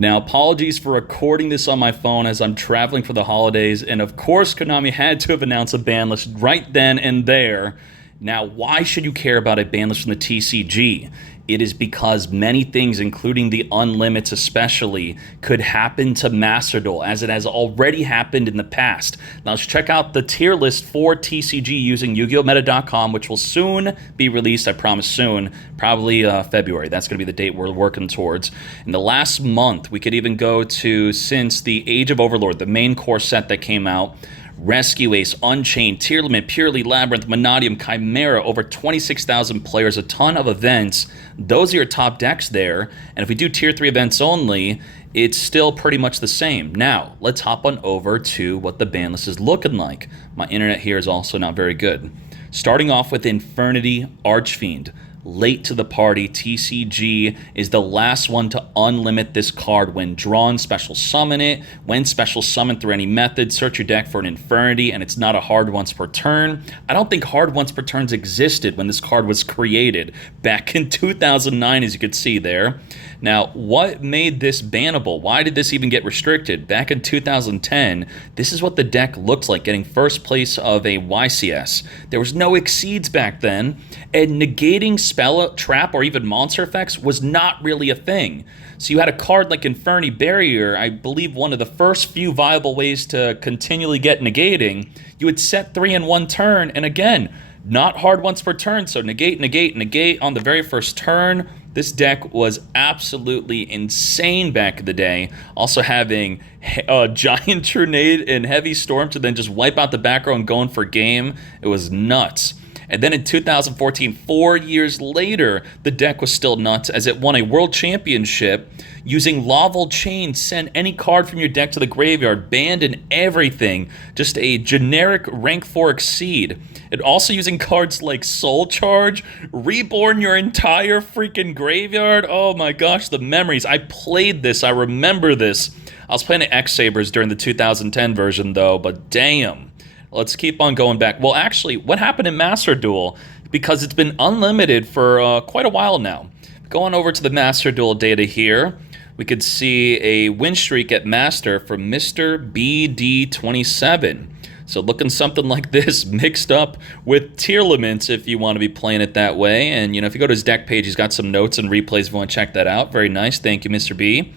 Now, apologies for recording this on my phone as I'm traveling for the holidays, and of course Konami had to have announced a ban list right then and there. Now, why should you care about a ban list from the TCG? It is because many things, including the unlimits especially, could happen to Master Duel, as it has already happened in the past. Now, let's check out the tier list for TCG using YugiOhMeta.com, which will soon be released, I promise soon, probably February. That's going to be the date we're working towards. In the last month, we could even go to, since the Age of Overlord, the main core set that came out, Rescue Ace, Unchained, Tier Limit, Purely, Labyrinth, Monadium, Chimera, over 26,000 players, a ton of events. Those are your top decks there. And if we do Tier 3 events only, it's still pretty much the same. Now, let's hop on over to what the ban list is looking like. My internet here is also not very good. Starting off with Infernnity, Archfiend. Late to the party, TCG is the last one to unlimit this card. When drawn, special summon it. When special summoned through any method, search your deck for an Infernnity, and it's not a hard once per turn. I don't think hard once per turns existed when this card was created back in 2009, as you could see there. Now, what made this bannable? Why did this even get restricted? Back in 2010, this is what the deck looked like, getting first place of a YCS. There was no exceeds back then, and negating spell, trap, or even monster effects was not really a thing. So you had a card like Infernnity Barrier, I believe one of the first few viable ways to continually get negating. You would set 3 in one turn, and again, not hard once per turn, so negate, negate, negate on the very first turn. This deck was absolutely insane back in the day. Also having a Giant Tornado and Heavy Storm to then just wipe out the back row and going for game. It was nuts. And then in 2014, 4 years later, the deck was still nuts as it won a world championship using Laval Chain. Send any card from your deck to the graveyard, banned and everything. Just a generic rank 4 exceed. And also using cards like Soul Charge, reborn your entire freaking graveyard. Oh my gosh, the memories. I played this. I remember this. I was playing at X-Sabers during the 2010 version though, but damn. Let's keep on going back. Well, actually, what happened in Master Duel? Because it's been unlimited for quite a while now. Going over to the Master Duel data here, we could see a win streak at Master from Mr. BD27. So looking something like this, mixed up with tier limits if you want to be playing it that way. And, you know, if you go to his deck page, he's got some notes and replays if you want to check that out. Very nice. Thank you, Mr. B.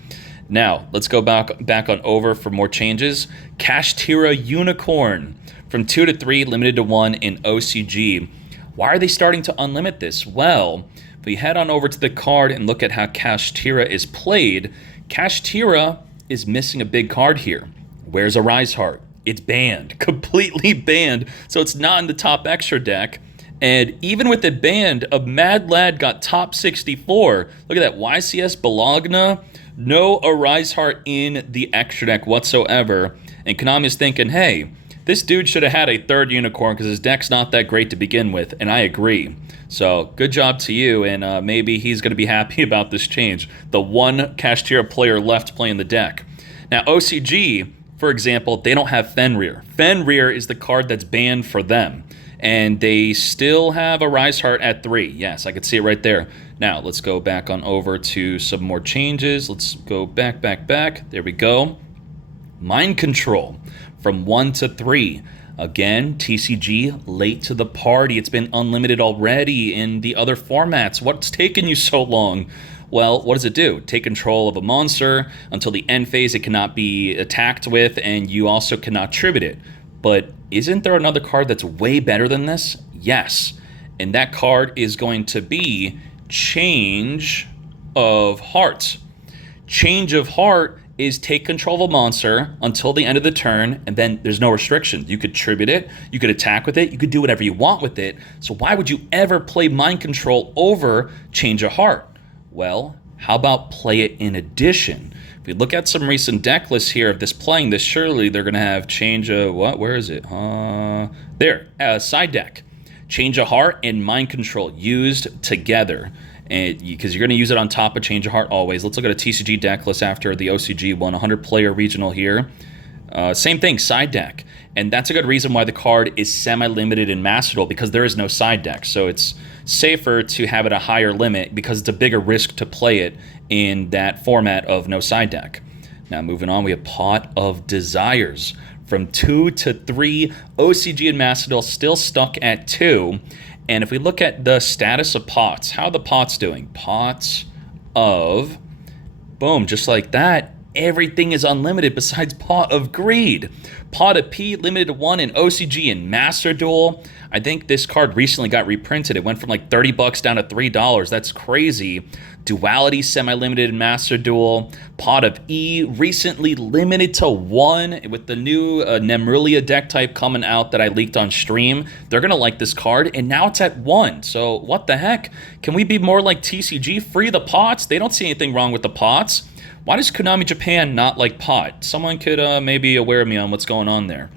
Now, let's go back on over for more changes. Kashtira Unicorn. From 2 to 3, limited to 1 in OCG. Why are they starting to unlimit this? Well, if we head on over to the card and look at how Kashtira is played, Kashtira is missing a big card here. Where's Arise Heart? It's banned, completely banned, so it's not in the top extra deck. And even with it banned, a Mad Lad got top 64. Look at that, YCS Bologna, no Arise Heart in the extra deck whatsoever. And Konami is thinking, hey, this dude should have had a third unicorn because his deck's not that great to begin with, and I agree. So, good job to you, and maybe he's going to be happy about this change. The one Kashtira player left playing the deck. Now, OCG, for example, they don't have Fenrir. Fenrir is the card that's banned for them, and they still have a Rise Heart at 3. Yes, I could see it right there. Now, let's go back on over to some more changes. Let's go back. There we go. Mind Control. From 1 to 3. Again, TCG, late to the party. It's been unlimited already in the other formats. What's taken you so long? Well, what does it do? Take control of a monster until the end phase. It cannot be attacked with, and you also cannot tribute it. But isn't there another card that's way better than this? Yes. And that card is going to be Change of Heart. Change of Heart is take control of a monster until the end of the turn, and then there's no restriction. You could tribute it, you could attack with it, you could do whatever you want with it. So why would you ever play Mind Control over Change of Heart? Well, how about play it in addition? If we look at some recent deck lists here of this playing this, surely they're going to have Change of... what? Where is it? There. Side deck. Change of Heart and Mind Control used together. And because you're going to use it on top of Change of Heart always. Let's look at a TCG deck list after the OCG one, 100-player regional here. Same thing, side deck. And that's a good reason why the card is semi-limited in Master Duel, because there is no side deck. So it's safer to have it a higher limit because it's a bigger risk to play it in that format of no side deck. Now moving on, we have Pot of Desires. From 2 to 3, OCG and Master Duel still stuck at 2. And if we look at the status of pots, how are the pots doing? Pots of, boom, just like that, everything is unlimited besides Pot of Greed. Pot of P limited to 1 in OCG and Master Duel. I think this card recently got reprinted. It went from like $30 down to $3. That's crazy. Duality semi-limited in Master Duel. Pot of E recently limited to 1 with the new Nemrulia deck type coming out that I leaked on stream. They're going to like this card, and now it's at 1. So what the heck? Can we be more like TCG? Free the pots? They don't see anything wrong with the pots. Why does Konami Japan not like pot? Someone could maybe aware me on what's going on there.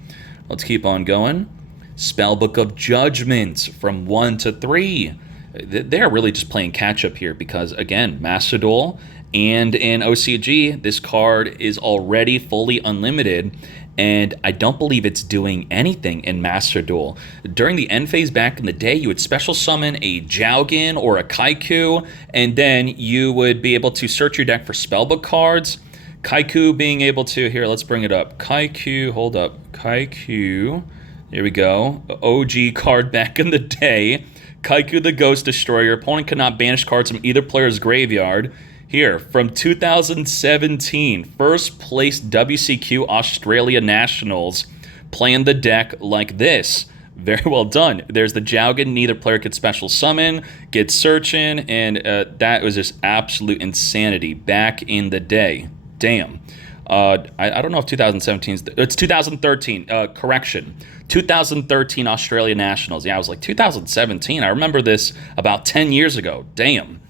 Let's keep on going. Spellbook of Judgment from 1 to 3. They're really just playing catch-up here because, again, Master Duel and in OCG, this card is already fully unlimited, and I don't believe it's doing anything in Master Duel. During the end phase back in the day, you would special summon a Jowgen or a Kaiku, and then you would be able to search your deck for spellbook cards. Kaiku being able to, here, let's bring it up. Kaiku, hold up. Kaiku, there we go. OG card back in the day. Kaiku the Ghost Destroyer. Opponent cannot banish cards from either player's graveyard. Here, from 2017, first place WCQ Australia Nationals, playing the deck like this. Very well done. There's the Jowgen, neither player could special summon, get searching, and that was just absolute insanity back in the day. Damn. I don't know if 2017 it's 2013, correction. 2013 Australia Nationals. Yeah, I was like, 2017? I remember this about 10 years ago. Damn.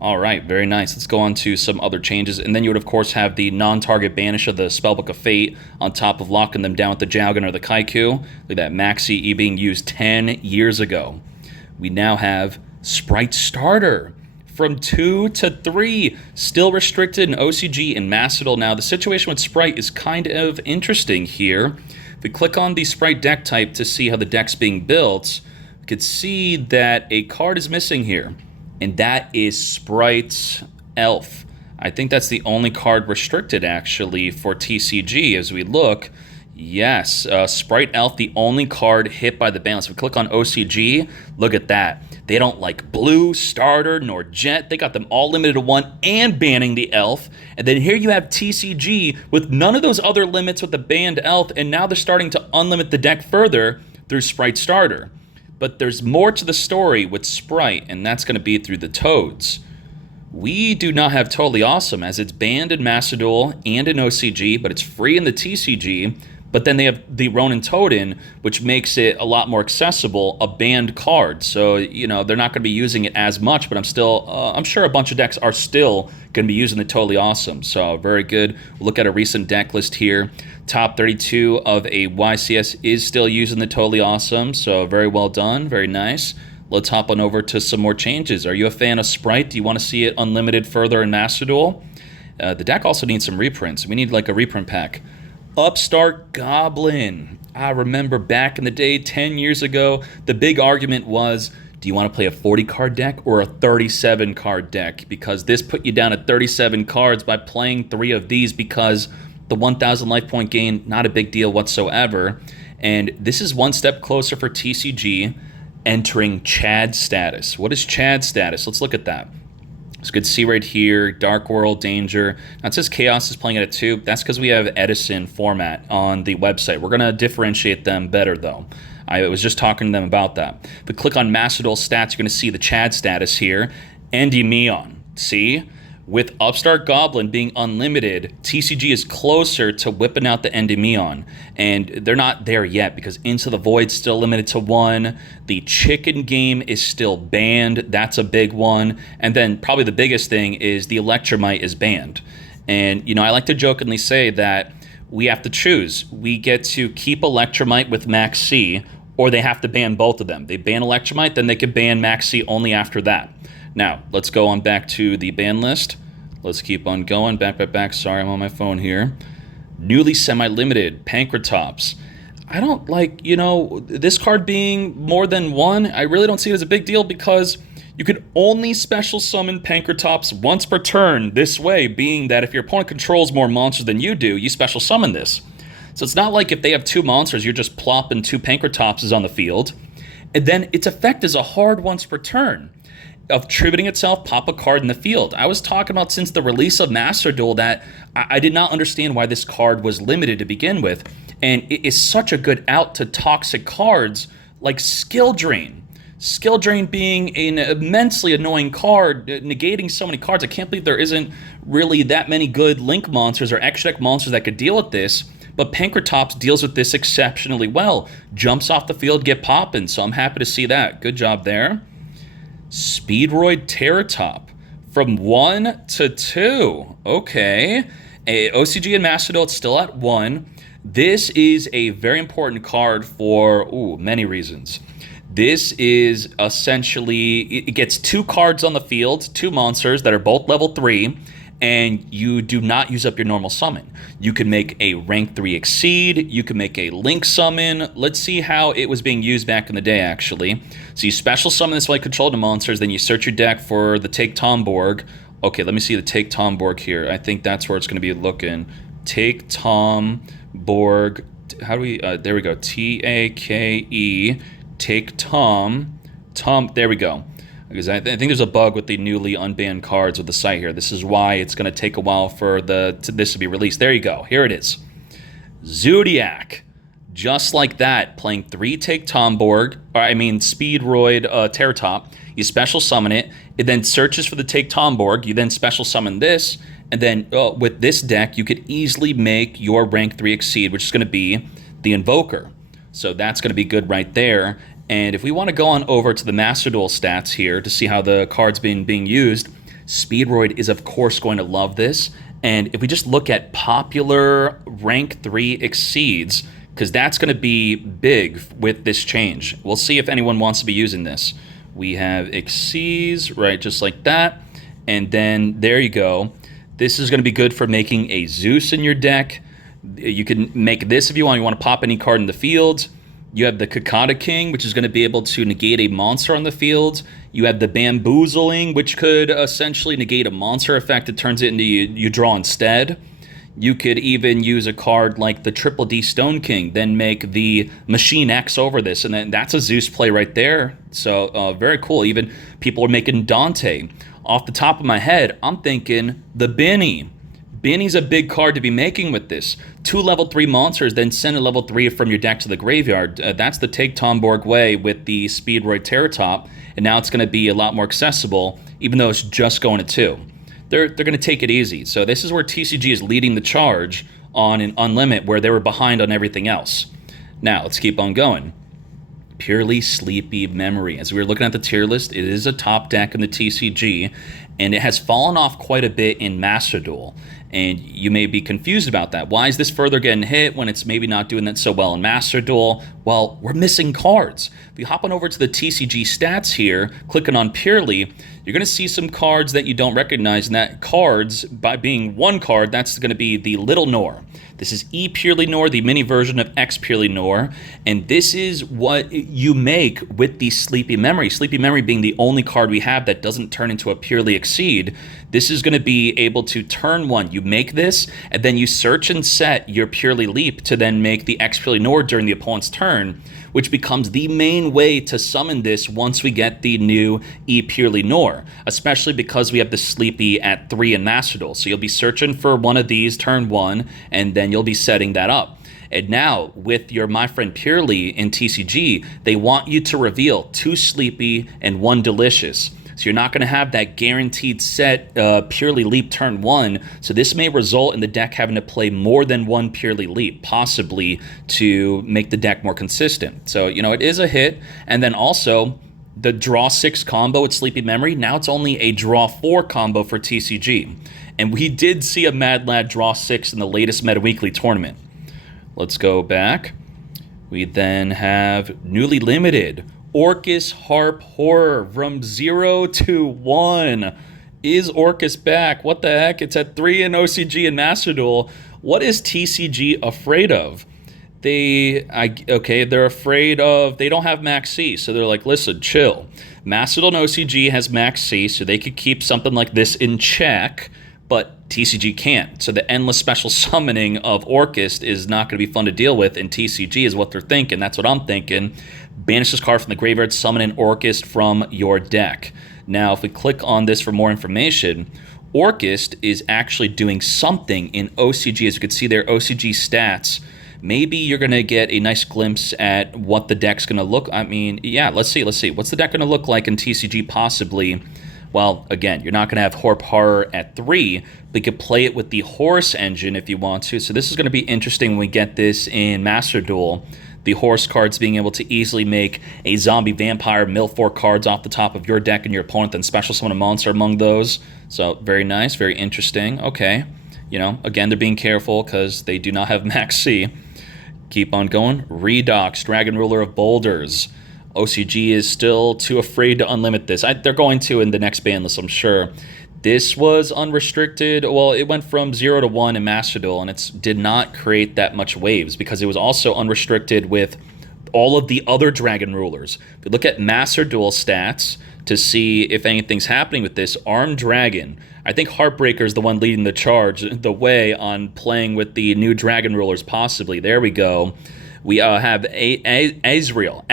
All right, very nice. Let's go on to some other changes. And then you would, of course, have the non-target banish of the Spellbook of Fate on top of locking them down with the Jowgen or the Kaiku. Look at that, Maxi E being used 10 years ago. We now have Sprite Starter. From 2 to 3, still restricted in OCG and Master Duel. Now, the situation with Sprite is kind of interesting here. If we click on the Sprite deck type to see how the deck's being built, we could see that a card is missing here, and that is Sprite Elf. I think that's the only card restricted, actually, for TCG as we look. Yes, Sprite Elf, the only card hit by the ban list. If we click on OCG, look at that. They don't like Blue, Starter, nor Jet. They got them all limited to 1 and banning the Elf. And then here you have TCG with none of those other limits with the banned Elf, and now they're starting to unlimit the deck further through Sprite Starter. But there's more to the story with Sprite, and that's going to be through the Toads. We do not have Totally Awesome, as it's banned in Master Duel and in OCG, but it's free in the TCG. But then they have the Ronin Toadin, which makes it a lot more accessible, a banned card. So, you know, they're not going to be using it as much, but I'm sure a bunch of decks are still going to be using the Totally Awesome. So, very good. We'll look at a recent deck list here. Top 32 of a YCS is still using the Totally Awesome. So, very well done. Very nice. Let's hop on over to some more changes. Are you a fan of Sprite? Do you want to see it unlimited further in Master Duel? The deck also needs some reprints. We need like a reprint pack. Upstart Goblin. I remember back in the day, 10 years ago, the big argument was, do you want to play a 40-card deck or a 37-card deck? Because this put you down at 37 cards by playing 3 of these, because the 1,000 life point gain, not a big deal whatsoever. And this is one step closer for TCG entering Chad status. What is Chad status? Let's look at that. So you can see right here, Dark World, Danger. Now it says Chaos is playing it at 2. That's because we have Edison format on the website. We're going to differentiate them better, though. I was just talking to them about that. If we click on Master Duel stats, you're going to see the Chad status here. Endymion. See? With Upstart Goblin being unlimited, TCG is closer to whipping out the Endymion. And they're not there yet because Into the Void's still limited to 1. The Chicken Game is still banned. That's a big one. And then probably the biggest thing is the Electromite is banned. And, you know, I like to jokingly say that we have to choose. We get to keep Electromite with Max C, or they have to ban both of them. They ban Electromite, then they could ban Max C only after that. Now, let's go on back to the ban list. Let's keep on going. Back. Sorry, I'm on my phone here. Newly semi-limited, Pankr Toops. I don't like, this card being more than one. I really don't see it as a big deal because you can only special summon Pankr Toops once per turn this way, being that if your opponent controls more monsters than you do, you special summon this. So it's not like if they have two monsters, you're just plopping two Pankr Toopses on the field. And then its effect is a hard once per turn of tributing itself, pop a card in the field. I was talking about since the release of Master Duel that I did not understand why this card was limited to begin with. And it is such a good out to toxic cards like Skill Drain. Skill Drain being an immensely annoying card, negating so many cards. I can't believe there isn't really that many good Link monsters or extra deck monsters that could deal with this. But Pankr Toops deals with this exceptionally well. Jumps off the field, get popping. So I'm happy to see that. Good job there. Speedroid Terop from 1 to 2. Okay. OCG and Master Duel, it's still at 1. This is a very important card for many reasons. This is essentially, it gets 2 cards on the field, 2 monsters that are both level 3, and you do not use up your normal summon. You can make a rank 3 Exceed, you can make a Link summon. Let's see how it was being used back in the day, actually. So you special summon this while you control the monsters, then you search your deck for the Take Tomborg. Okay, let me see the Take Tomborg here. I think that's where it's going to be looking. Take Tomborg. How do we, there we go. T-A-K-E, Take Tom, there we go. Because I think there's a bug with the newly unbanned cards with the site here. This is why it's going to take a while for this to be released. There you go. Here it is. Zodiac. Just like that. Playing 3 Take Tomborg. Speedroid Terop. You special summon it. It then searches for the Take Tomborg. You then special summon this. And then with this deck, you could easily make your rank 3 Exceed, which is going to be the Invoker. So that's going to be good right there. And if we want to go on over to the Master Duel stats here to see how the card's being used, Speedroid is, of course, going to love this. And if we just look at popular rank 3 Exceeds, because that's going to be big with this change. We'll see if anyone wants to be using this. We have Exceeds, right, just like that. And then there you go. This is going to be good for making a Zeus in your deck. You can make this if you want. You want to pop any card in the field. You have the Kakata King, which is going to be able to negate a monster on the field. You have the Bamboozling, which could essentially negate a monster effect. It turns it into you draw instead. You could even use a card like the Triple D Stone King, then make the Machine X over this, and then that's a Zeus play right there. So very cool. Even people are making Dante. Off the top of my head, I'm thinking the Benny. Benny's a big card to be making with this. 2 level 3 monsters, then send a level 3 from your deck to the graveyard. That's the Take Tomborg way with the Speedroid Terop, and now it's going to be a lot more accessible, even though it's just going to 2. They're going to take it easy. So this is where TCG is leading the charge on an Unlimit, where they were behind on everything else. Now, let's keep on going. Purely Sleepy Memory. As we were looking at the tier list, it is a top deck in the TCG, and it has fallen off quite a bit in Master Duel. And you may be confused about that. Why is this further getting hit when it's maybe not doing that so well in Master Duel? Well, we're missing cards. If you hop on over to the TCG stats here, clicking on Purely, you're going to see some cards that you don't recognize, and that cards, by being one card, that's going to be the Little Nor. This is E Purely Nor, the mini version of X Purely Nor, and this is what you make with the Sleepy Memory. Sleepy Memory being the only card we have that doesn't turn into a Purely Exceed. This is going to be able to turn 1. You make this, and then you search and set your Purely Leap to then make the X Purely Nor during the opponent's turn, which becomes the main way to summon this once we get the new E Purely Nor, especially because we have the Sleepy at 3 in Master Duel. So you'll be searching for one of these turn 1, and then you'll be setting that up. And now, with your My Friend Purely in TCG, they want you to reveal 2 Sleepy and 1 Delicious. So you're not going to have that guaranteed set Purely Leap turn 1. So this may result in the deck having to play more than 1 Purely Leap, possibly to make the deck more consistent. So, it is a hit. And then also, the Draw 6 combo with Sleepy Memory, now it's only a Draw 4 combo for TCG. And we did see a Mad Lad Draw 6 in the latest Meta Weekly tournament. Let's go back. We then have newly limited Orchest Horror from 0 to 1. Is Orchest back? What the heck? It's at 3 in OCG and Master Duel. What is TCG afraid of? They're afraid of, they don't have Max C, so they're like, listen, chill. Master Duel and OCG has Max C, so they could keep something like this in check, but TCG can't. So the endless special summoning of Orchest is not going to be fun to deal with, and TCG is what they're thinking. That's what I'm thinking. Banish this card from the graveyard, summon an Orchest from your deck. Now, if we click on this for more information, Orchest is actually doing something in OCG. As you can see there, OCG stats. Maybe you're going to get a nice glimpse at what the deck's going to look. I mean, yeah, let's see. What's the deck going to look like in TCG possibly? Well, again, you're not going to have Orchest Horror at 3, but you could play it with the Horse engine if you want to. So this is going to be interesting when we get this in Master Duel. The Horse cards being able to easily make a Zombie Vampire, mill 4 cards off the top of your deck and your opponent, then special summon a monster among those. So very nice, very interesting. Okay. You know, again, they're being careful because they do not have Max C. Keep on going. Redox, Dragon Ruler of Boulders. OCG is still too afraid to unlimit this. They're going to in the next ban list, I'm sure. This was unrestricted. Well, it went from 0 to 1 in Master Duel, and it did not create that much waves because it was also unrestricted with all of the other Dragon Rulers. If we look at Master Duel stats to see if anything's happening with this, Armed Dragon, I think Heartbreaker is the one leading the way on playing with the new Dragon Rulers, possibly. There we go. We have Azriel.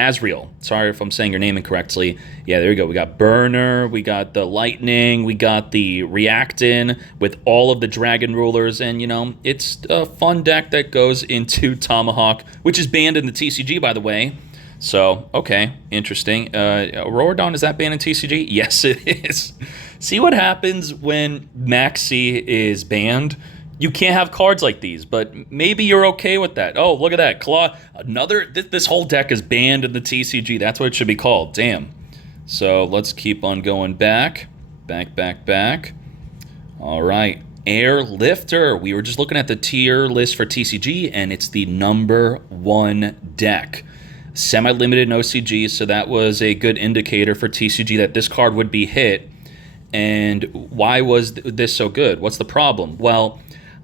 Sorry if I'm saying your name incorrectly. Yeah, there we go. We got Burner, we got the Lightning, we got the Reactin with all of the Dragon Rulers, and, you know, it's a fun deck that goes into Tomahawk, which is banned in the TCG, by the way. So, okay, interesting. Auroradon, is that banned in TCG? Yes, it is. See what happens when Max C is banned? You can't have cards like these, but maybe you're okay with that. Oh, look at that. Claw. This whole deck is banned in the TCG. That's what it should be called. Damn. So let's keep on going back. Back. All right. Airlifter. We were just looking at the tier list for TCG, and it's the #1 deck. Semi-limited in OCG, so that was a good indicator for TCG that this card would be hit. And why was this so good? What's the problem? Well,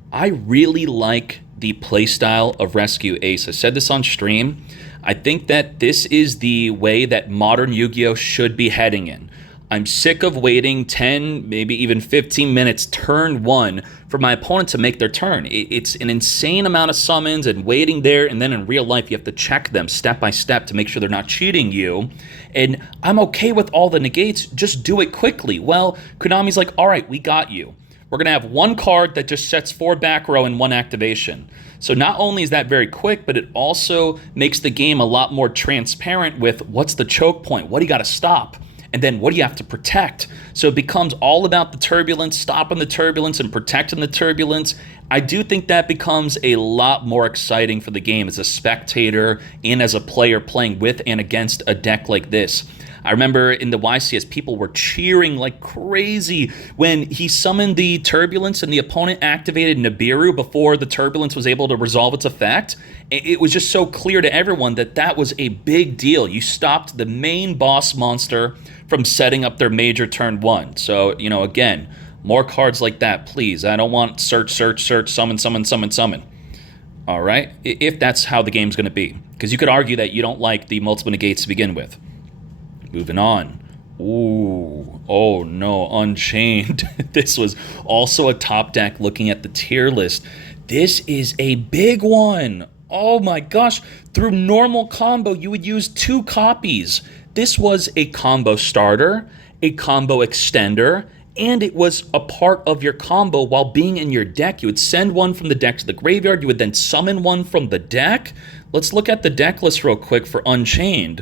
I really like the playstyle of Rescue Ace. I said this on stream. I think that this is the way that modern Yu-Gi-Oh! Should be heading in. I'm sick of waiting 10, maybe even 15 minutes turn 1 for my opponent to make their turn. It's an insane amount of summons and waiting there, and then in real life you have to check them step by step to make sure they're not cheating you. And I'm okay with all the negates, just do it quickly. Well, Konami's like, all right, we got you. We're going to have one card that just sets 4 back row in 1 activation. So not only is that very quick, but it also makes the game a lot more transparent with what's the choke point, what do you got to stop, and then what do you have to protect? So it becomes all about the turbulence, stopping the turbulence and protecting the turbulence. I do think that becomes a lot more exciting for the game as a spectator and as a player playing with and against a deck like this. I remember in the YCS, people were cheering like crazy when he summoned the Turbulence and the opponent activated Nibiru before the Turbulence was able to resolve its effect. It was just so clear to everyone that that was a big deal. You stopped the main boss monster from setting up their major turn 1. So, you know, again, more cards like that, please. I don't want search, summon. All right? If that's how the game's going to be. Because you could argue that you don't like the multiple negates to begin with. Moving on. Ooh. Oh, no. Unchained. This was also a top deck looking at the tier list. This is a big one. Oh, my gosh. Through normal combo, you would use 2 copies. This was a combo starter, a combo extender, and it was a part of your combo while being in your deck. You would send one from the deck to the graveyard. You would then summon one from the deck. Let's look at the deck list real quick for Unchained.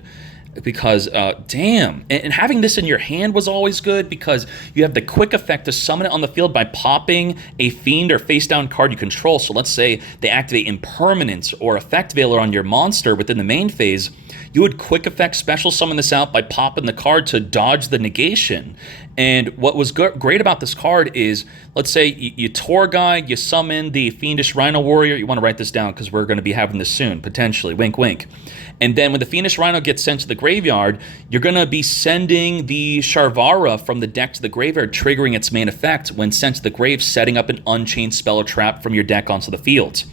Because, damn. And having this in your hand was always good because you have the quick effect to summon it on the field by popping a Fiend or face-down card you control. So let's say they activate Impermanence or Effect Veiler on your monster within the main phase. You would quick effect special summon this out by popping the card to dodge the negation. And what was great about this card is, let's say you tour guide, you summon the Fiendish Rhino Warrior. You want to write this down because we're going to be having this soon, potentially. Wink, wink. And then when the Fiendish Rhino gets sent to the graveyard, you're going to be sending the Sharvara from the deck to the graveyard, triggering its main effect when sent to the grave, setting up an Unchained spell or trap from your deck onto the field.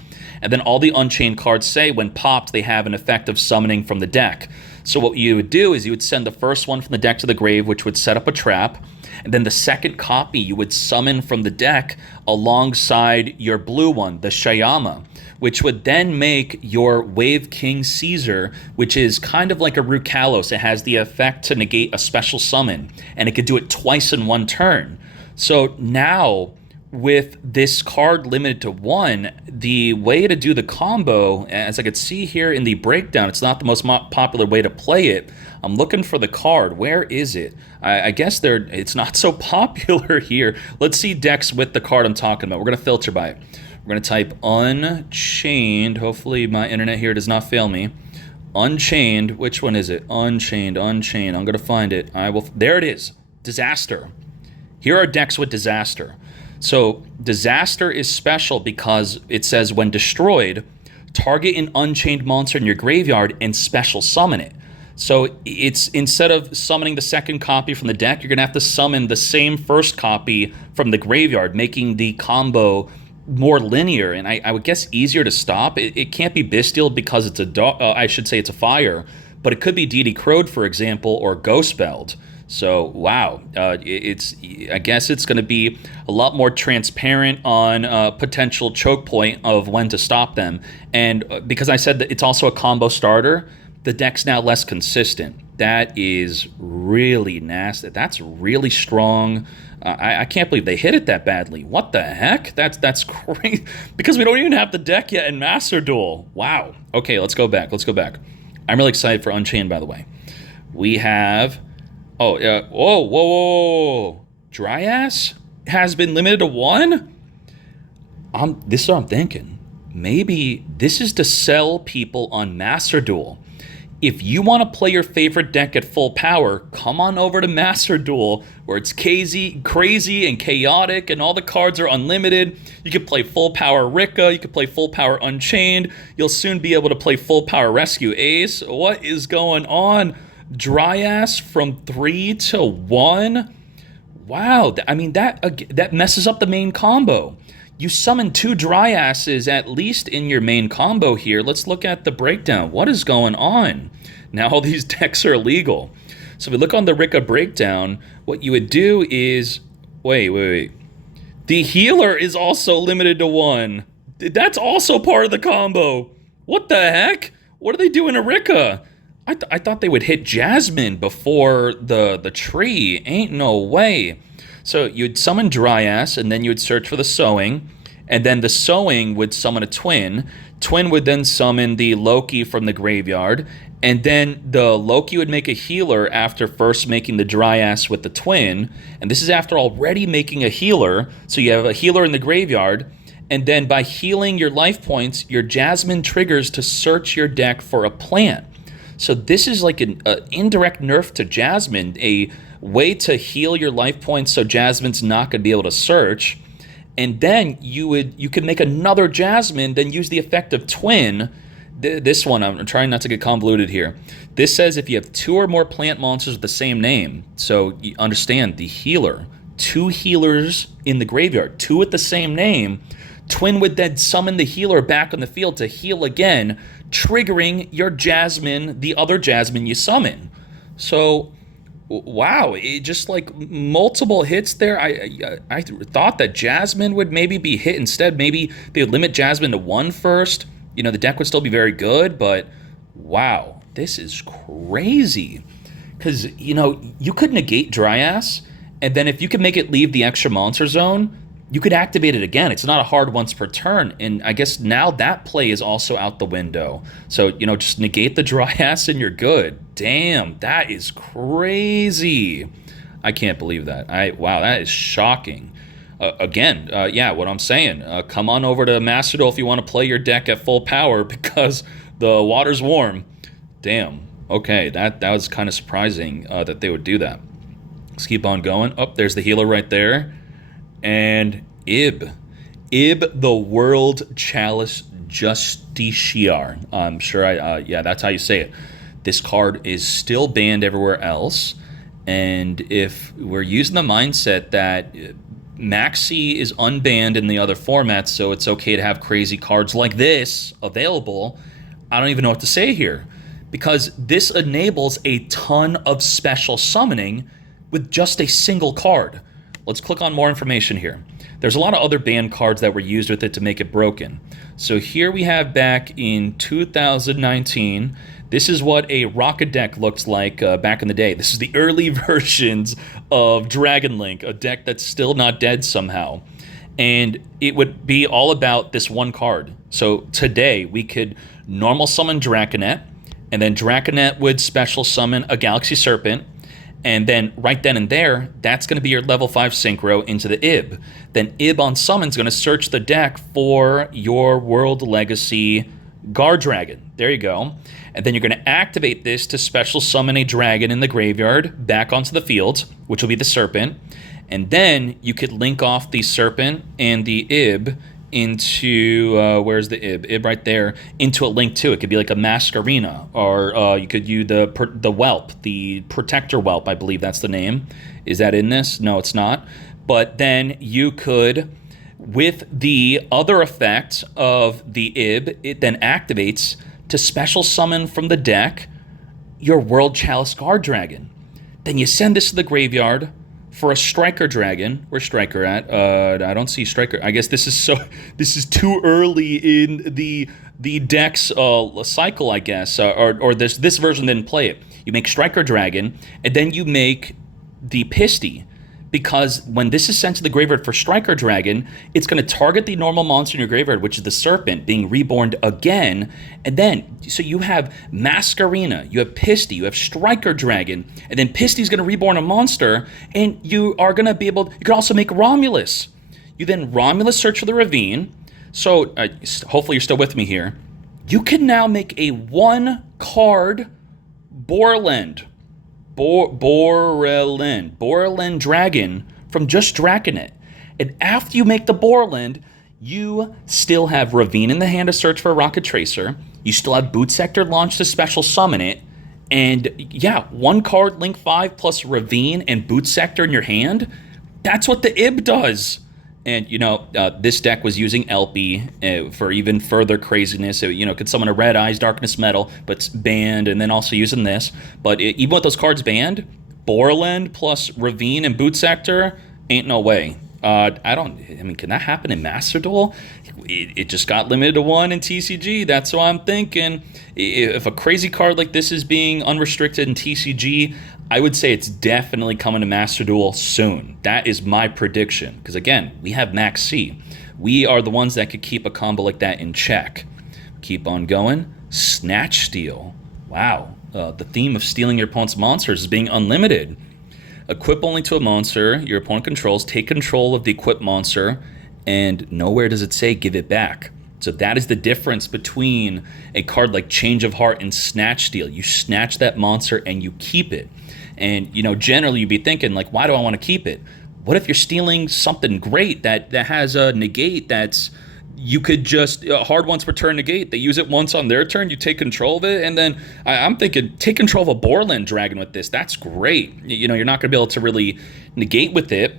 And then all the Unchained cards say, when popped, they have an effect of summoning from the deck. So what you would do is you would send the first one from the deck to the grave, which would set up a trap. And then the second copy you would summon from the deck alongside your blue one, the Shayama, which would then make your Wave King Caesar, which is kind of like a Root Kalos. It has the effect to negate a special summon, and it could do it twice in one turn. So now, with this card limited to 1, the way to do the combo, as I could see here in the breakdown, it's not the most popular way to play it. I'm looking for the card. Where is it? I guess it's not so popular here. Let's see decks with the card I'm talking about. We're going to filter by it. We're going to type Unchained. Hopefully my internet here does not fail me. Unchained. Which one is it? Unchained. I'm going to find it. There it is. Disaster. Here are decks with Disaster. So Disaster is special because it says when destroyed, target an Unchained monster in your graveyard and special summon it. So it's, instead of summoning the second copy from the deck, you're going to have to summon the same first copy from the graveyard, making the combo more linear and I would guess easier to stop. It can't be Bestial because it's I should say it's a fire, but it could be DD Crowed, for example, or Ghostbelled. So, wow, I guess it's going to be a lot more transparent on potential choke point of when to stop them. And because I said that it's also a combo starter, the deck's now less consistent. That is really nasty. That's really strong. I can't believe they hit it that badly. What the heck? That's crazy. Because we don't even have the deck yet in Master Duel. Wow. Okay, let's go back. I'm really excited for Unchained, by the way. We have... Oh, yeah. Whoa. Dryas has been limited to 1? This is what I'm thinking. Maybe this is to sell people on Master Duel. If you want to play your favorite deck at full power, come on over to Master Duel, where it's crazy and chaotic, and all the cards are unlimited. You can play full power Rika, you can play full power Unchained. You'll soon be able to play full power Rescue Ace. What is going on? Dryas from 3 to 1? Wow, I mean, that messes up the main combo. You summon 2 Dryasses at least in your main combo here. Let's look at the breakdown. What is going on? Now all these decks are illegal. So if we look on the Rika breakdown, what you would do is... Wait. The healer is also limited to 1. That's also part of the combo. What the heck? What are they doing to Rika? I thought they would hit Jasmine before the tree. Ain't no way. So you'd summon Dryas, and then you would search for the Sowing, and then the Sowing would summon a Twin. Twin would then summon the Loki from the graveyard, and then the Loki would make a healer after first making the Dryas with the Twin, and this is after already making a healer, so you have a healer in the graveyard, and then by healing your life points, your Jasmine triggers to search your deck for a plant. So this is like an indirect nerf to Jasmine, a way to heal your life points so Jasmine's not going to be able to search. And then you could make another Jasmine, then use the effect of Twin. This one, I'm trying not to get convoluted here. This says if you have 2 or more plant monsters with the same name, so you understand the healer, 2 healers in the graveyard, 2 with the same name, Twin would then summon the healer back on the field to heal again, triggering your Jasmine, the other Jasmine you summon. So, wow, it just like multiple hits there. I thought that Jasmine would maybe be hit instead. Maybe they would limit Jasmine to 1 first. You know, the deck would still be very good, but wow, this is crazy. Because, you know, you could negate Dryas, and then if you could make it leave the extra monster zone, you could activate it again. It's not a hard once per turn, and I guess now that play is also out the window. So, you know, just negate the Dryas and you're good. Damn, that is crazy. I can't believe that. Wow, that is shocking. Yeah, what I'm saying, come on over to Master Duel if you want to play your deck at full power because the water's warm. Damn. Okay, that was kind of surprising that they would do that. Let's keep on going. Oh, there's the healer right there. And Ib. Ib, the World Chalice Justiciar. I'm sure yeah, that's how you say it. This card is still banned everywhere else. And if we're using the mindset that Maxi is unbanned in the other formats, so it's okay to have crazy cards like this available, I don't even know what to say here. Because this enables a ton of special summoning with just a single card. Let's click on more information here. There's a lot of other banned cards that were used with it to make it broken. So here we have back in 2019, this is what a Rocket deck looks like back in the day. This is the early versions of Dragon Link, a deck that's still not dead somehow. And it would be all about this one card. So today we could normal summon Draconet, and then Draconet would special summon a Galaxy Serpent, and then right then and there, that's going to be your level 5 Synchro into the Ib. Then Ib on summon is going to search the deck for your World Legacy Guard Dragon. There you go. And then you're going to activate this to special summon a dragon in the graveyard back onto the field, which will be the Serpent. And then you could link off the Serpent and the Ib into, where's the Ib? Ib right there, into a link too. It could be like a Masquerena, or you could use the Whelp, the Protector Whelp, I believe that's the name. Is that in this? No, it's not. But then you could, with the other effect of the Ib, it then activates to special summon from the deck your World Chalice Guard Dragon. Then you send this to the graveyard for a Striker Dragon. Where's Striker at? I don't see Striker. I guess this is too early in the deck's cycle, I guess, or this version didn't play it. You make Striker Dragon, and then you make the Pisty, because when this is sent to the graveyard for Striker Dragon, it's going to target the normal monster in your graveyard, which is the Serpent, being reborn again. And then, so you have Masquerena, you have Pisty, you have Striker Dragon, and then Pisty's going to reborn a monster, and you are going to be able, you can also make Romulus. You then Romulus search for the Ravine. So, hopefully you're still with me here. You can now make a 1-card Borland. Borland Dragon from just Draconet. And after you make the Borland, you still have Ravine in the hand to search for a Rocket Tracer. You still have Boot Sector launch to special summon it. And yeah, 1-card Link 5 plus Ravine and Boot Sector in your hand. That's what the Ib does. And, you know, this deck was using LP for even further craziness. It, you know, could summon a Red Eyes, Darkness Metal, but it's banned, and then also using this. But even with those cards banned, Borland plus Ravine and Boot Sector, ain't no way. I mean, can that happen in Master Duel? It just got limited to 1 in TCG. That's what I'm thinking. If a crazy card like this is being unrestricted in TCG, I would say it's definitely coming to Master Duel soon. That is my prediction. Because again, we have Max C. We are the ones that could keep a combo like that in check. Keep on going. Snatch Steal. Wow. The theme of stealing your opponent's monsters is being unlimited. Equip only to a monster your opponent controls. Take control of the equipped monster. And nowhere does it say give it back. So that is the difference between a card like Change of Heart and Snatch Steal. You snatch that monster and you keep it. And, you know, generally you'd be thinking, like, why do I want to keep it? What if you're stealing something great that has a negate that's, you could just, hard once per turn negate. They use it once on their turn, you take control of it, and then I'm thinking, take control of a Borland Dragon with this. That's great. You know, you're not going to be able to really negate with it,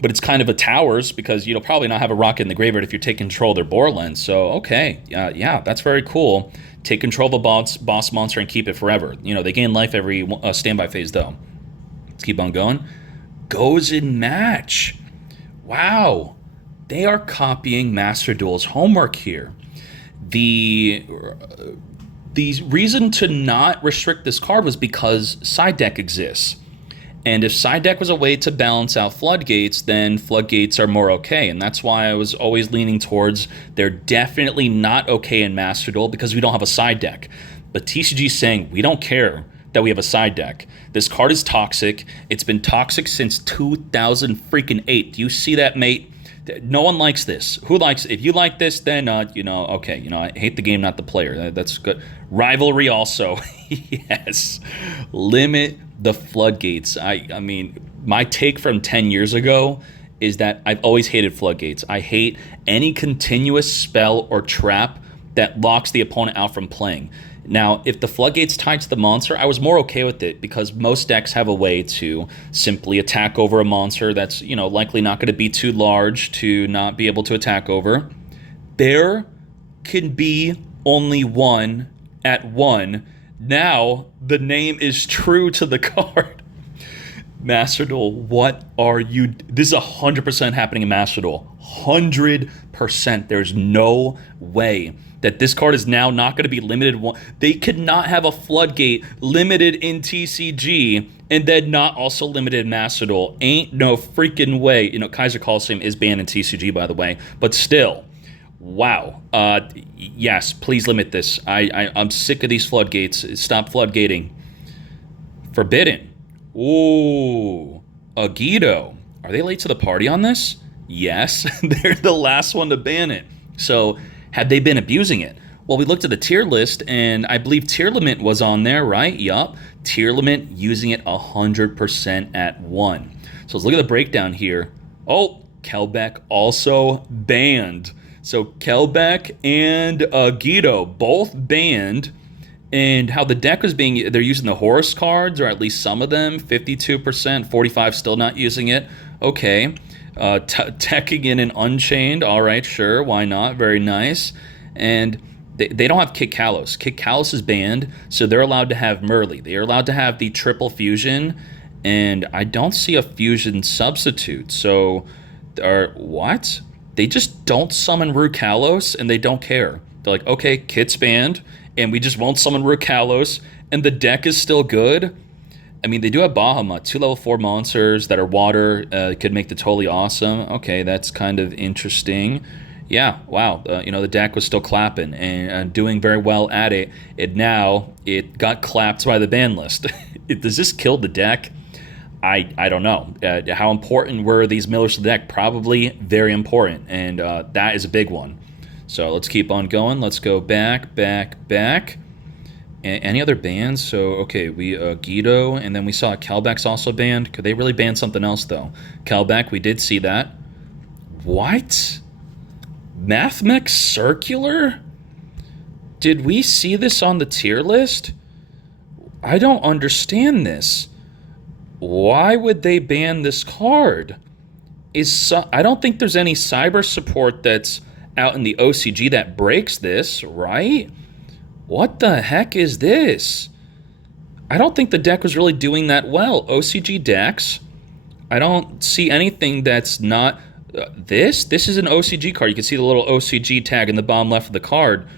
but it's kind of a towers because you'll probably not have a Rocket in the graveyard if you're taking control of their Borland. So, okay, yeah, that's very cool. Take control of a boss monster and keep it forever. You know, they gain life every standby phase, though. Let's keep on going. Goes in match. Wow. They are copying Master Duel's homework here. The reason to not restrict this card was because side deck exists. And if side deck was a way to balance out floodgates, then floodgates are more okay. And that's why I was always leaning towards they're definitely not okay in Master Duel because we don't have a side deck. But TCG's saying we don't care that we have a side deck. This card is toxic. It's been toxic since 2008. Do you see that, mate? No one likes this. Who likes it? If you like this, then, you know, okay. You know, I hate the game, not the player. That's good. Rivalry also. Yes. Limit the floodgates. I mean, my take from 10 years ago is that I've always hated floodgates. I hate any continuous spell or trap that locks the opponent out from playing. Now, if the floodgate's tied to the monster, I was more okay with it because most decks have a way to simply attack over a monster that's, likely not going to be too large to not be able to attack over. There can be only one at 1. Now, the name is true to the card. Master Duel, what are you... This is 100% happening in Master Duel. 100%. There's no way that this card is now not going to be limited. They could not have a floodgate limited in TCG and then not also limited in Master Duel. Ain't no freaking way. Kaiser Coliseum is banned in TCG, by the way. But still, wow. Yes, please limit this. I'm sick of these floodgates. Stop floodgating. Forbidden. Ooh, Agido. Are they late to the party on this? Yes, they're the last one to ban it. So, had they been abusing it? Well, we looked at the tier list, and I believe tier limit was on there, right? Yup. Tier limit using it 100% at 1. So let's look at the breakdown here. Oh, Kelbeck also banned. So Kelbeck and Agido both banned. And how the deck was being, they're using the Horus cards, or at least some of them, 52%, 45 still not using it. Okay. Teching in an Unchained, all right, sure, why not? Very nice. And they don't have Kick Kalos. Kick Kalos is banned, so they're allowed to have Merly. They are allowed to have the triple fusion, and I don't see a fusion substitute. So, what? They just don't summon Rue Kalos, and they don't care. They're like, okay, Kit's banned, and we just won't summon Rue Kalos, and the deck is still good. I mean, they do have Bahamut, 2 level 4 monsters that are water, could make the totally awesome. Okay, that's kind of interesting. Yeah, wow, the deck was still clapping and doing very well at it. And now it got clapped by the ban list. Does this kill the deck? I don't know. How important were these millers to the deck? Probably very important, and that is a big one. So let's keep on going. Let's go back. Any other bans? So, okay, we Guido, and then we saw Kelbeck's also banned. Could they really ban something else, though? Kelbeck, we did see that. What? Mathmech Circular? Did we see this on the tier list? I don't understand this. Why would they ban this card? I don't think there's any cyber support that's out in the OCG that breaks this, right? What the heck is this? I don't think the deck was really doing that well. OCG decks, I don't see anything that's not... This is an OCG card. You can see the little OCG tag in the bottom left of the card.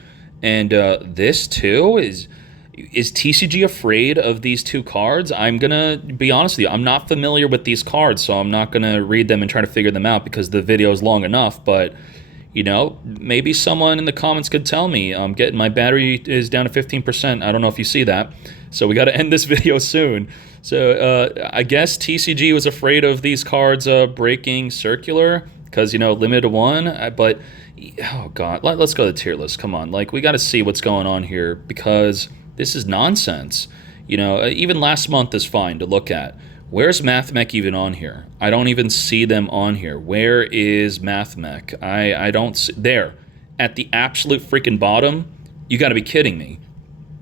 And this, too, is TCG afraid of these two cards? I'm going to be honest with you. I'm not familiar with these cards, so I'm not going to read them and try to figure them out because the video is long enough, but... maybe someone in the comments could tell me. I'm getting my battery is down to 15%. I don't know if you see that. So we got to end this video soon. So I guess TCG was afraid of these cards breaking Circular because, limited to 1. But, oh, God. Let's go to the tier list. Come on. We got to see what's going on here because this is nonsense. Even last month is fine to look at. Where's Mathmech even on here? I don't even see them on here. Where is Mathmech? I don't see... There. At the absolute freaking bottom? You got to be kidding me.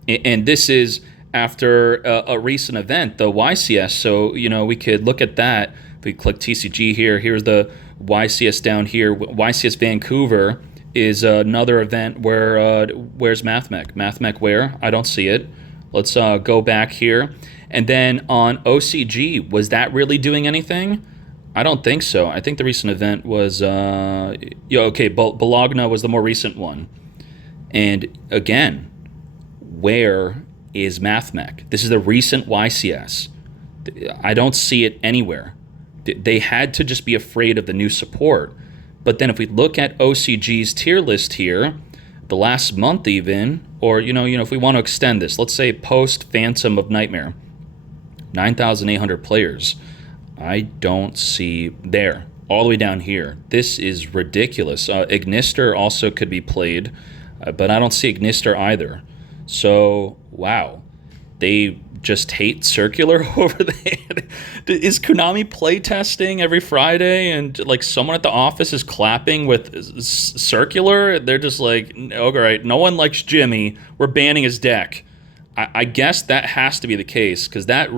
And this is after a recent event, the YCS. So, we could look at that. If we click TCG here, here's the YCS down here. YCS Vancouver is another event where... where's Mathmech? Mathmech where? I don't see it. Let's go back here. And then on OCG, was that really doing anything? I don't think so. I think the recent event was... Bologna was the more recent one. And again, where is Mathmech? This is the recent YCS. I don't see it anywhere. They had to just be afraid of the new support. But then if we look at OCG's tier list here, the last month even, or, if we want to extend this, let's say post Phantom of Nightmare, 9,800 players. I don't see there. All the way down here. This is ridiculous. Ignister also could be played, but I don't see Ignister either. So, wow. they just hate circular over there. Is Konami playtesting every Friday and like someone at the office is clapping with circular? They're just like, all right, no one likes Jimmy. We're banning his deck. I guess that has to be the case, because that's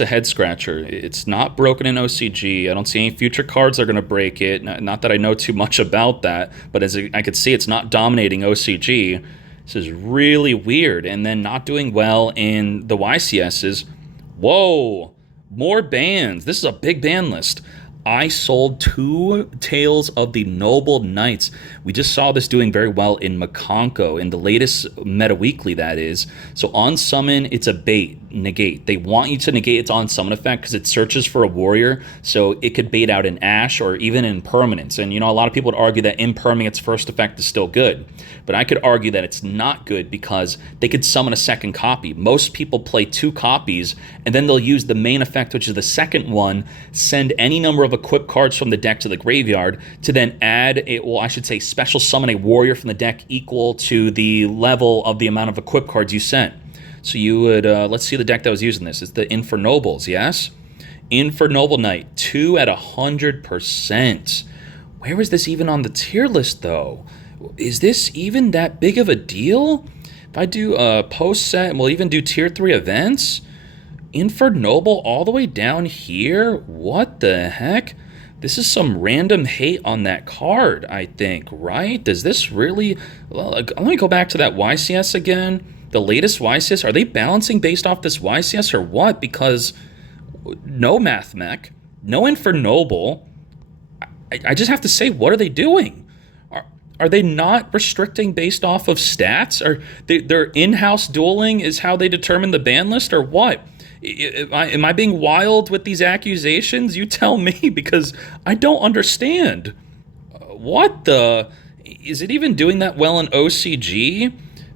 a head scratcher. It's not broken in OCG. I don't see any future cards that are going to break it. Not that I know too much about that, but as I could see, it's not dominating OCG. This is really weird. And then not doing well in the YCSs. Whoa, more bans. This is a big ban list. I sold 2 Tales of the Noble Knights. We just saw this doing very well in Makonko, in the latest Meta Weekly, that is. So on summon, it's a bait, negate. They want you to negate its on summon effect because it searches for a warrior, so it could bait out an Ash or even Impermanence. And, you know, a lot of people would argue that Impermanence its first effect is still good. But I could argue that it's not good because they could summon a second copy. Most people play 2 copies, and then they'll use the main effect, which is the second one, send any number of equip cards from the deck to the graveyard to then add special summon a warrior from the deck equal to the level of the amount of equip cards you sent. So you would, let's see the deck that was using this. It's the Infernobles, yes? Infernoble Knight, 2 at 100%. Where is this even on the tier list, though? Is this even that big of a deal? If I do a post set, and we'll even do tier 3 events, Infernoble all the way down here? What the heck? This is some random hate on that card, I think, right? Does this really... Well, let me go back to that YCS again. The latest YCS, are they balancing based off this YCS or what? Because no Math Mech, no Infernoble. I just have to say, what are they doing? Are they not restricting based off of stats? Or their in-house dueling is how they determine the ban list, or what? Am I being wild with these accusations? You tell me, because I don't understand. What the... Is it even doing that well in OCG?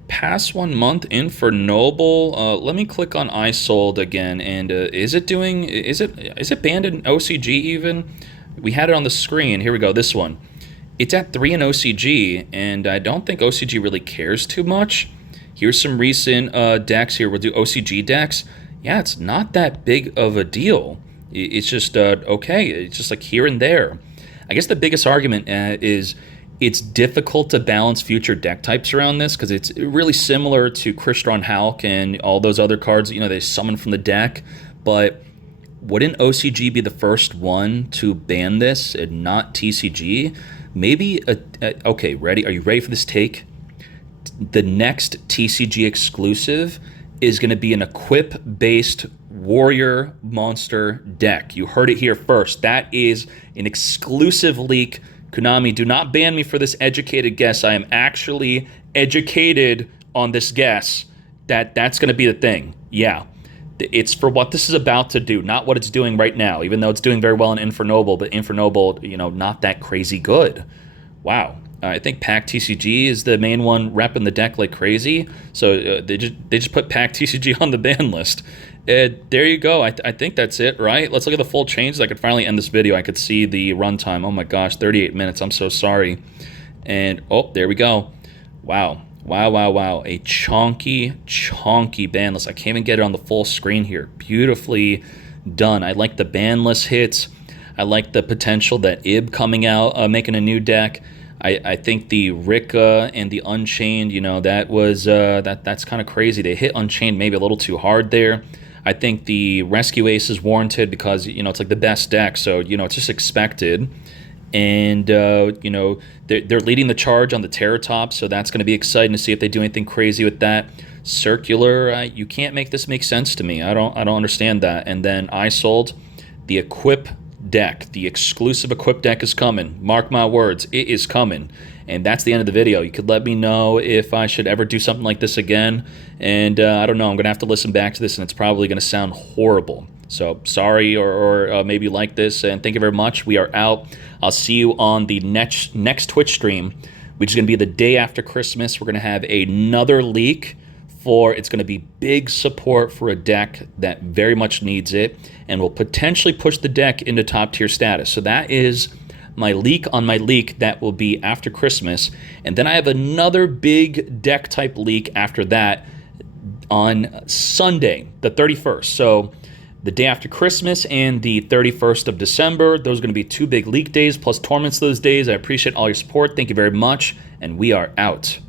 Past 1 month Infernoble. Let me click on iSold again, and is it doing... Is it banned in OCG even? We had it on the screen. Here we go, this one. It's at 3 in OCG, and I don't think OCG really cares too much. Here's some recent decks here. We'll do OCG decks. Yeah, it's not that big of a deal. It's just, okay. It's just like here and there. I guess the biggest argument is it's difficult to balance future deck types around this, because it's really similar to Crystron Hulk and all those other cards, you know, they summon from the deck. But wouldn't OCG be the first one to ban this and not TCG? Maybe, okay, ready? Are you ready for this take? The next TCG exclusive is going to be an equip-based warrior monster deck. You heard it here first. That is an exclusive leak. Konami, do not ban me for this educated guess. I am actually educated on this guess that's going to be the thing. Yeah. It's for what this is about to do, not what it's doing right now, even though it's doing very well in Infernoble, but Infernoble, you know, not that crazy good. Wow. I think Pack TCG is the main one repping the deck like crazy, so they just put Pack TCG on the ban list. There you go. I think that's it, right? Let's look at the full changes. I could finally end this video. I could see the runtime. Oh my gosh, 38 minutes. I'm so sorry. And, oh, there we go. Wow. Wow, wow, wow. A chonky ban list. I can't even get it on the full screen here. Beautifully done. I like the ban list hits. I like the potential that Ib coming out, making a new deck. I think the Rika and the Unchained, you know, that was that's kind of crazy. They hit Unchained maybe a little too hard there. I think the Rescue Ace is warranted because, you know, it's like the best deck, so, you know, it's just expected. And, you know, they're leading the charge on the Terop, so that's going to be exciting to see if they do anything crazy with that. Circular, you can't make this make sense to me. I don't understand that. And then I sold the Equip deck. The exclusive Equip deck is coming. Mark my words, it is coming. And that's the end of the video. You could let me know if I should ever do something like this again. And I don't know, I'm going to have to listen back to this, and it's probably going to sound horrible. So sorry, or maybe you like this, and thank you very much. We are out. I'll see you on the next Twitch stream, which is going to be the day after Christmas. We're going to have another leak for, it's going to be big support for a deck that very much needs it, and will potentially push the deck into top tier status. So that is my leak on my leak. That will be after Christmas. And then I have another big deck type leak after that on Sunday, the 31st. So the day after Christmas and the 31st of December. Those are going to be 2 big league days plus tournaments those days. I appreciate all your support. Thank you very much, and we are out.